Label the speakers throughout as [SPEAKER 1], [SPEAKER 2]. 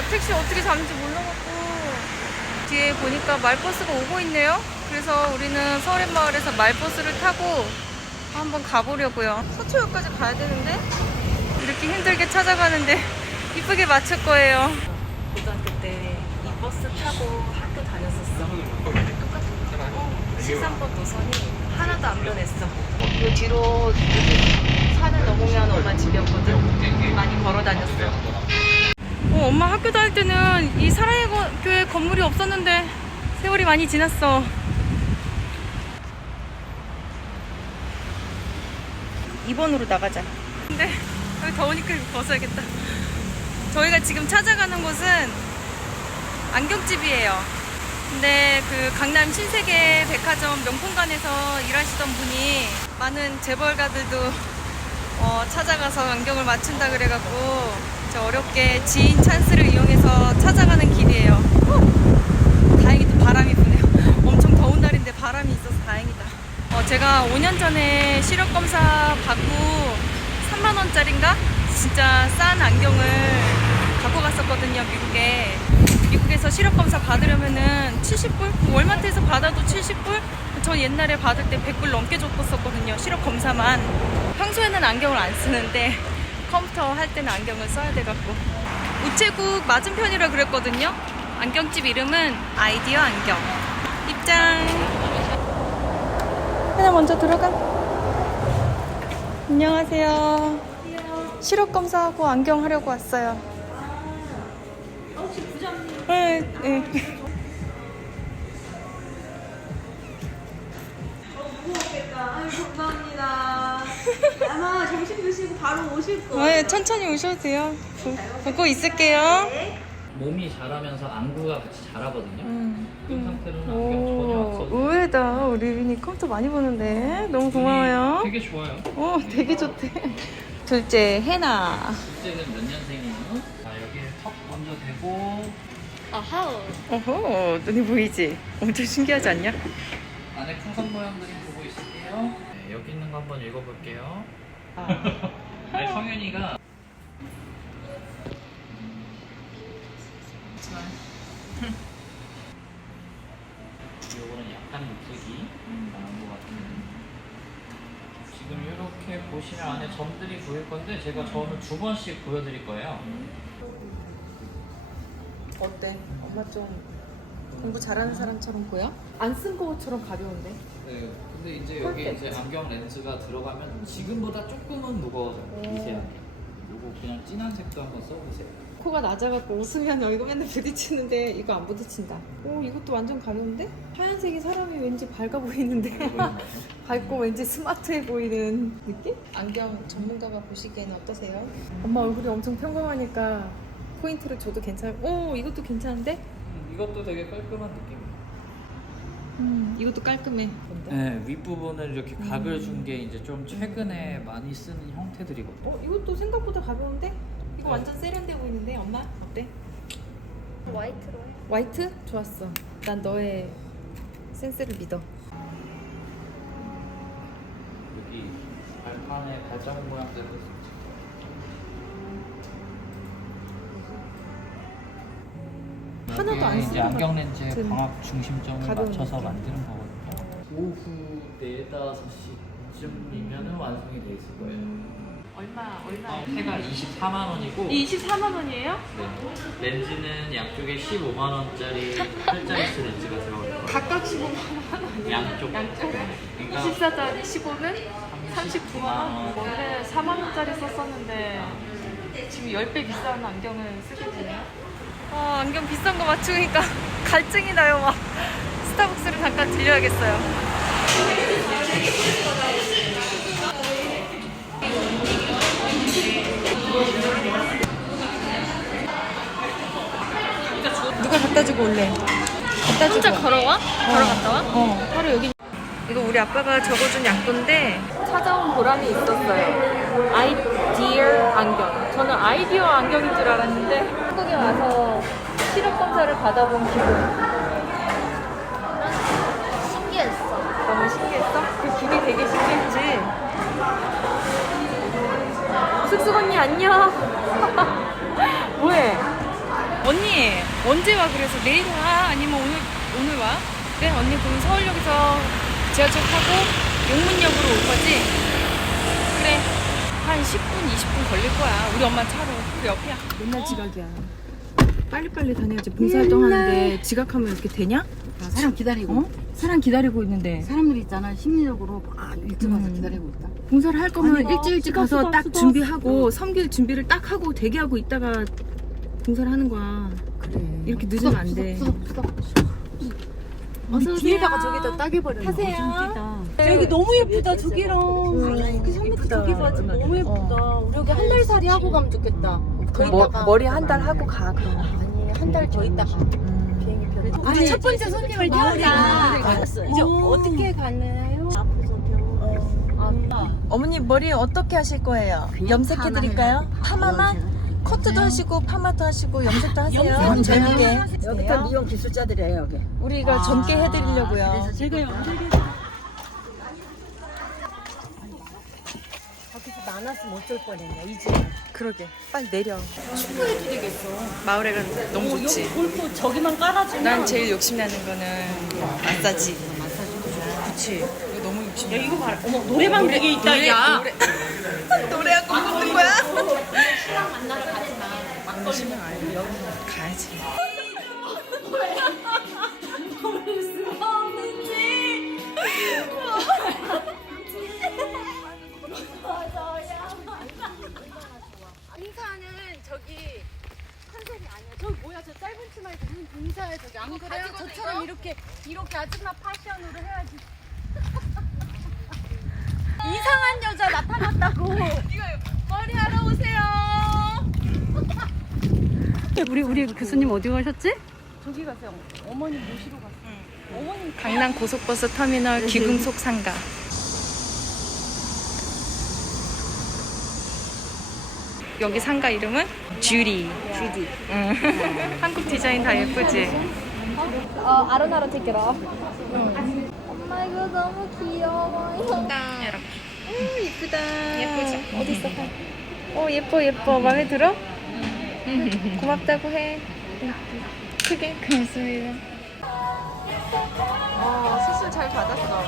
[SPEAKER 1] 택시 어떻게 잡는지 몰라갖고 뒤에 보니까 말버스가 오고 있네요. 그래서 우리는 서울의 마을에서 말버스를 타고 한번 가보려고요. 서초역까지 가야 되는데 이렇게 힘들게 찾아가는데 이쁘게 맞출 거예요. 고등학교 때 이 버스 타고 학교 다녔었어. 똑같아. 13번 노선이 하나도 안 변했어. 이 뒤로 산을 넘으면 엄마 집이었거든. 많이 걸어 다녔어. 엄마 학교 다닐 때는 이 사랑의 교회 건물이 없었는데 세월이 많이 지났어. 2번으로 나가자. 근데 여기 더우니까 이거 벗어야겠다. 저희가 지금 찾아가는 곳은 안경집이에요. 근데 그 강남 신세계 백화점 명품관에서 일하시던 분이 많은 재벌가들도 찾아가서 안경을 맞춘다 그래갖고 저 어렵게 지인 찬스를 이용해서 찾아가는 길이에요. 다행히 또 바람이 부네요. 엄청 더운 날인데 바람이 있어서 다행이다. 제가 5년 전에 시력검사 받고 3만원짜리인가? 진짜 싼 안경을 갖고 갔었거든요, 미국에. 미국에서 시력검사 받으려면은 70불? 월마트에서 받아도 70불? 저 옛날에 받을 때 100불 넘게 줬었거든요, 시력검사만. 평소에는 안경을 안 쓰는데 컴퓨터 할 때는 안경을 써야 돼갖고. 우체국 맞은편이라 그랬거든요. 안경집 이름은 아이디어 안경. 입장. 그냥 먼저 들어가. 안녕하세요. 시력검사하고 안경 하려고 왔어요.
[SPEAKER 2] 혹시 부장님?
[SPEAKER 1] 네.
[SPEAKER 2] 무거웠겠다. 아유, 감사합니다. 아마 점심 드시고 바로 오실 거예요.
[SPEAKER 1] 네, 천천히 오셔도 돼요. 보고 있을게요.
[SPEAKER 3] 몸이 자라면서 안구가 같이 자라거든요. 그 상태로는 안경 전혀 안
[SPEAKER 1] 오,
[SPEAKER 3] 써도 돼요.
[SPEAKER 1] 의외다. 우리 유빈이 컴퓨터 많이 보는데. 너무 고마워요.
[SPEAKER 3] 되게 좋아요.
[SPEAKER 1] 되게 좋대. 둘째, 해나.
[SPEAKER 3] 둘째는 몇 년생이에요? 자, 여기 턱 먼저 대고
[SPEAKER 2] 아하.
[SPEAKER 1] 어허, 눈이 보이지? 엄청 신기하지 않냐?
[SPEAKER 3] 안에 풍선 모양들이 보고 있을게요. 네, 여기 있는 거 한번 읽어볼게요. 네, 성현이가 요거는 약간 묵직이 나온 것 같은데 지금 이렇게 보시면 안에 점들이 보일 건데 제가 점을 2번씩 보여드릴 거예요.
[SPEAKER 1] 어때? 엄마 좀 공부 잘하는 사람처럼 보여? 안 쓴 거처럼 가벼운데?
[SPEAKER 3] 네, 근데 이제 여기 이제 안경 렌즈가 들어가면 지금보다 조금은 무거워져요. 미세하게. 요거 그냥 진한 색도 한번 써보세요.
[SPEAKER 1] 코가 낮아갖고 웃으면 이거 맨날 부딪히는데 이거 안 부딪힌다. 오, 이것도 완전 가벼운데? 하얀색이 사람이 왠지 밝아 보이는데 밝고 왠지 스마트해 보이는 느낌? 안경 전문가가 보시기에는 어떠세요? 엄마 얼굴이 엄청 평범하니까 포인트를 줘도 괜찮고. 오, 이것도 괜찮은데?
[SPEAKER 3] 이것도 되게 깔끔한 느낌이에요.
[SPEAKER 1] 이것도 깔끔해.
[SPEAKER 3] 네, 윗부분을 이렇게 각을 준 게 이제 좀 최근에 많이 쓰는 형태들이거든요.
[SPEAKER 1] 이것도 생각보다 가벼운데? 이거
[SPEAKER 3] 네.
[SPEAKER 1] 완전 세련돼 보이는데? 엄마 어때?
[SPEAKER 2] 화이트로 해.
[SPEAKER 1] 화이트? 좋았어. 난 너의 센스를 믿어.
[SPEAKER 3] 여기 발판에 발자국 모양대로
[SPEAKER 1] 하나도 안
[SPEAKER 3] 이게
[SPEAKER 1] 쓴
[SPEAKER 3] 이제
[SPEAKER 1] 것
[SPEAKER 3] 안경 렌즈의
[SPEAKER 1] 같은
[SPEAKER 3] 광학 중심점을
[SPEAKER 1] 가벼운
[SPEAKER 3] 맞춰서
[SPEAKER 1] 느낌.
[SPEAKER 3] 만드는 거거든요. 오후 4, 5시쯤이면 완성이 돼 있을 거예요.
[SPEAKER 1] 얼마?
[SPEAKER 3] 해가 24만 원이고
[SPEAKER 1] 24만 원이에요?
[SPEAKER 3] 네. 렌즈는 양쪽에 15만 원짜리 8자리스 렌즈가 들어갈 거예요.
[SPEAKER 1] 각각 15만 원 아니에요?
[SPEAKER 3] 양쪽.
[SPEAKER 1] 양쪽?
[SPEAKER 3] 그러니까
[SPEAKER 1] 24짜리 15는 39만 원? 원래 4만 원짜리 썼었는데 지금 10배 비싼 안경을 쓰게 되네요. 안경 비싼 거 맞추니까 갈증이 나요. 막 스타벅스를 잠깐 들려야겠어요. 누가 갖다 주고 올래? 갖다 주고.
[SPEAKER 2] 혼자 걸어와? 걸어갔다 와?
[SPEAKER 1] 바로 여기. 이거 우리 아빠가 적어준 약도인데 찾아온 보람이 있었어요. 아이디어 안경. 저는 아이디어 안경인 줄 알았는데 한국에 와서 시력 검사를 받아본 기분.
[SPEAKER 2] 신기했어.
[SPEAKER 1] 너무 신기했어? 그 기분이 되게 신기했지? 쑥쑥 언니 안녕. 뭐해? 언니 언제 와? 그래서 내일 와? 아니면 오늘 와? 그래 언니 그럼 서울역에서 지하철 타고 용문역으로 올 거지? 그래 한 10분 20분 걸릴 거야. 우리 엄마 차로. 그 옆이야. 맨날 지각이야. 빨리빨리 다녀야지. 봉사활동 하는데 지각하면 이렇게 되냐?
[SPEAKER 4] 사람 기다리고.
[SPEAKER 1] 어? 사람 기다리고 있는데.
[SPEAKER 4] 사람들이 있잖아. 심리적으로 막 일찍 와서 기다리고 있다.
[SPEAKER 1] 봉사를 할 거면
[SPEAKER 4] 아니,
[SPEAKER 1] 일찍 가서 딱 준비하고 섬길 준비를 딱 하고 대기하고 있다가 봉사를 하는 거야.
[SPEAKER 4] 그래.
[SPEAKER 1] 이렇게 늦으면 안 돼.
[SPEAKER 4] 우리 뒤에다가 저기다 따개버려.
[SPEAKER 1] 타세요.
[SPEAKER 5] 여기 너무 예쁘다 저기랑 이렇게 산 밑에 저기 봐 너무 예쁘다 우리 여기 한 달 살이 하고 가면 좋겠다
[SPEAKER 1] 머리 한 달 하고 가 그럼.
[SPEAKER 5] 아니 한 달 더 있다가 비행기 표
[SPEAKER 4] 아니,
[SPEAKER 5] 첫 번째 손님을 태웠다 이제 어떻게 가나요?
[SPEAKER 6] 어머니 머리 어떻게 하실 거예요? 염색해 드릴까요? 파마만? 커트도 하시고 파마도 하시고 염색도 하세요. 젊게.
[SPEAKER 4] 여기가 미용 기술자들이에요, 여기.
[SPEAKER 6] 우리가 젊게 해드리려고요.
[SPEAKER 5] 제가 염색해
[SPEAKER 4] 저기서 많았으면 어쩔 뻔했네, 이제.
[SPEAKER 6] 그러게. 빨리 내려.
[SPEAKER 1] 마을에가 너무 좋지.
[SPEAKER 5] 골프 저기만 깔아주면
[SPEAKER 1] 난 제일 욕심나는 거는 마사지. 그치. 이거 너무 욕심나.
[SPEAKER 5] 야 이거 봐라 어머 노래방 되게 있다 야
[SPEAKER 1] 노래하고 웃는 거야? 신경 안 해. 가야지.
[SPEAKER 5] 봉사는 저기 컨셉이 아니야. 저기 뭐야 저 짧은 치마에 무슨 봉사야 저기 안 그래요? 저처럼 이렇게 아줌마 패션으로 해야지. 이상한 여자 나타났다고. 이거 머리 하러 오세요. 우리 교수님 어디 가셨지? 저기 가세요. 어머니 모시러 갔어. 어머니
[SPEAKER 1] 강남 고속버스 터미널 귀금속 상가. 여기 상가 이름은 주디. 주디. 한국 디자인 다 예쁘지?
[SPEAKER 2] 아로나로 take it off. 엄마 이거 너무 귀여워요.
[SPEAKER 1] 예쁘다. 예쁘지? 어디 있어? 예뻐. 마음에 들어? 고맙다고 해. 크게. 고맙습니다. 수술 잘 받았어.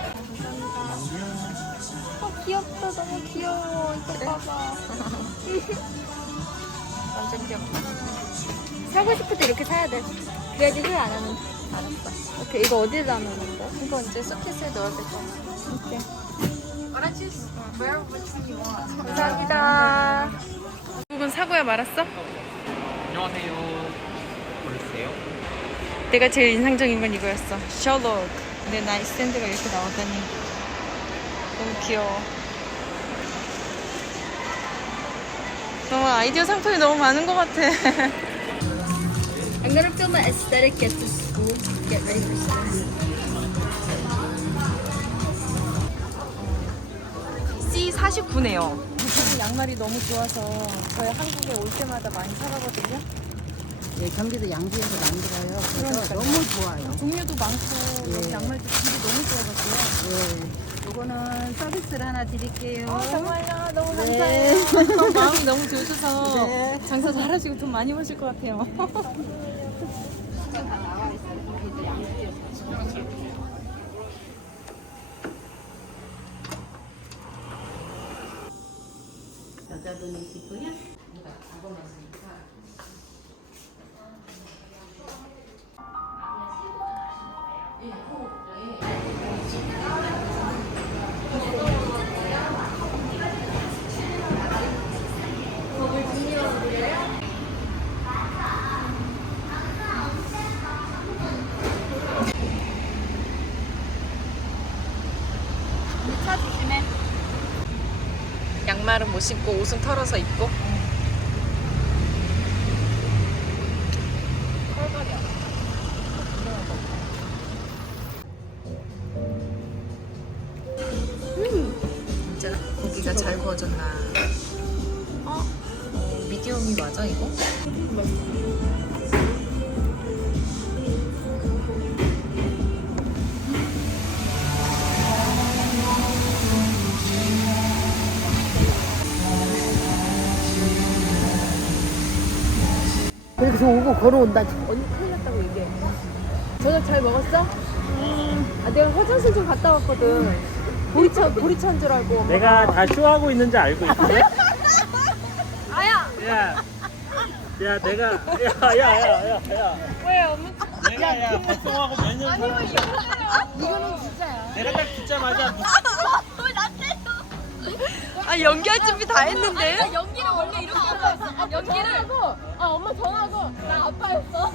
[SPEAKER 2] 귀엽다 너무 귀여워. 이거 봐봐.
[SPEAKER 1] 완전 귀엽다.
[SPEAKER 2] 사고 싶을 때 이렇게 사야 돼. 그래야지 후회 안 하는. 알았어. 오케이 이거 어디다 넣는 건데?
[SPEAKER 1] 이거 이제 소켓에 넣어야 될 것 같아.
[SPEAKER 2] 오케이.
[SPEAKER 1] 감사합니다. 결국은 사고야 말았어?
[SPEAKER 3] 안녕하세요. 모르세요?
[SPEAKER 1] 내가 제일 인상적인 건 이거였어. 셜록. 근데 나 이 스탠드가 이렇게 나오다니. 너무 귀여워. 정말 아이디어 상품이 너무 많은 것 같아.
[SPEAKER 2] I'm gonna film my aesthetic get to school. Get ready for school.
[SPEAKER 1] C49네요.
[SPEAKER 6] 양말이 너무 좋아서 저희 한국에 올 때마다 많이 사가거든요.
[SPEAKER 4] 예, 경기도 양주에서 만들어요. 그래서 너무 좋아요.
[SPEAKER 6] 종류도 많고 여기 양말도 질이 너무 좋아가지고요.
[SPEAKER 4] 예. 요거는 서비스를 하나 드릴게요.
[SPEAKER 6] 정말요. 너무
[SPEAKER 4] 네.
[SPEAKER 6] 감사해요. 마음이 너무 좋으셔서
[SPEAKER 4] 네.
[SPEAKER 6] 장사 잘하시고 돈 많이 버실 것 같아요.
[SPEAKER 4] 여자분이 기쁘냐?
[SPEAKER 1] 양말은 못 신고 옷은 털어서 입고. 진짜 고기가 잘 구워졌나? 미디움이 맞아 이거?
[SPEAKER 4] 그래서
[SPEAKER 5] 보고 걸어온다. 언니 큰일 났다고 얘기해. 저녁 잘 먹었어? 아, 내가 화장실 좀 갔다 왔거든. 보리차인 줄 알고.
[SPEAKER 7] 내가 다 쇼하고 있는지 알고 있어?
[SPEAKER 5] 아야!
[SPEAKER 7] 야, 내가 야.
[SPEAKER 5] 왜 엄마?
[SPEAKER 7] 내가 박성하고 몇년 살았어.
[SPEAKER 5] 이거는 진짜야.
[SPEAKER 7] 내가 딱 듣자마자
[SPEAKER 1] 아 연기할 준비 다 했는데.
[SPEAKER 5] 연기를 원래 이렇게 하고 연기를 하고 엄마 전화하고 나 아파했어.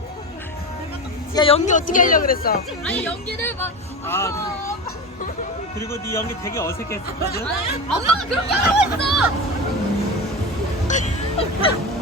[SPEAKER 1] 야 연기 어떻게 하려고 그랬어?
[SPEAKER 5] 아니 연기를 막
[SPEAKER 7] 그리고 네 연기 되게 어색했거든.
[SPEAKER 5] 엄마가 그렇게 하고 있어.